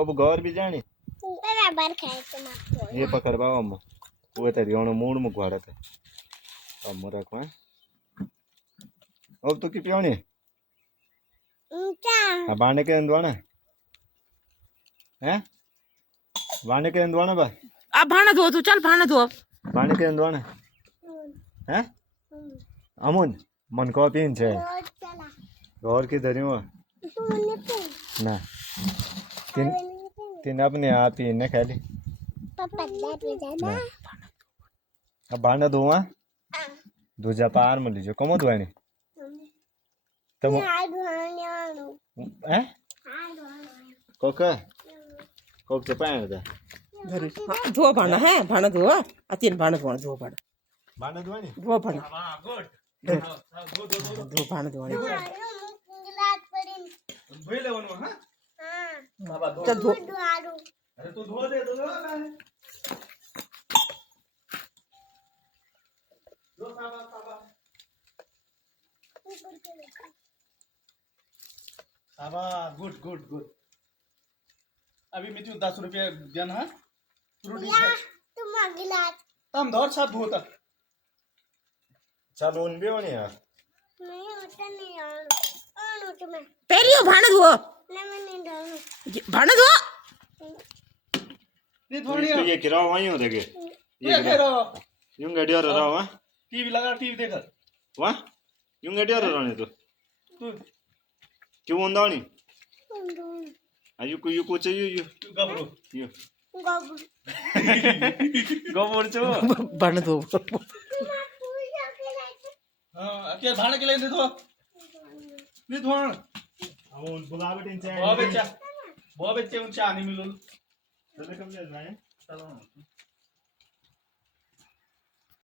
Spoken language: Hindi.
अब घर भी जानी बराबर खाए तुम ये पकड़ बाबा अम्मा वो तेरी ओनो मूड में घुआड़ा था अम्मा रखवा अब तो की पियोनी हाँ बांधे के अंदवाना हैं बांधे के अंदवाना बा अब भाना धो तू, चल भाना धो। बांधे के अंदवाना हैं अमुन मन को पीन छे घर की धरी हुआ ना तीन तीन अपने आप ही ने खाली अब भांडा धोवा दूजा पार में लीजिए कमो धोनी तम हैं कोका कोक से पाए था हाँ, धो भाना है, भाना धो। तीन भाना धो, धो भाना भांडा धोनी धो भाना धो भाना धो। चल धो। अरे तू धो दे दो साबा गुड गुड गुड अभी मिठू 10 रुपया देना है तुम गिलास तम धर साथ धो तक चल उन भी होनी यार नहीं होता नहीं आनो तुम्हें पेरियो भाना धो, नहीं मैं नहीं डालूं भाना धो। नहीं तो धोनी ये गिरा वहीं हो देखे ये कह रहा यूं गडिया रहा हुआ टीवी लगा टीवी देखा वाह यूं गडिया रहा नहीं तो तू क्यों होंदा नहीं आयु को यू कुछ यू गबरू यू गोबू गबरू चो भाना धो। हां क्या भाड़ा के लिए धो नहीं धोण अब बुलावे टिन बहुत बच्चा उन चाह नहीं मिलो चले कब जाना है चलो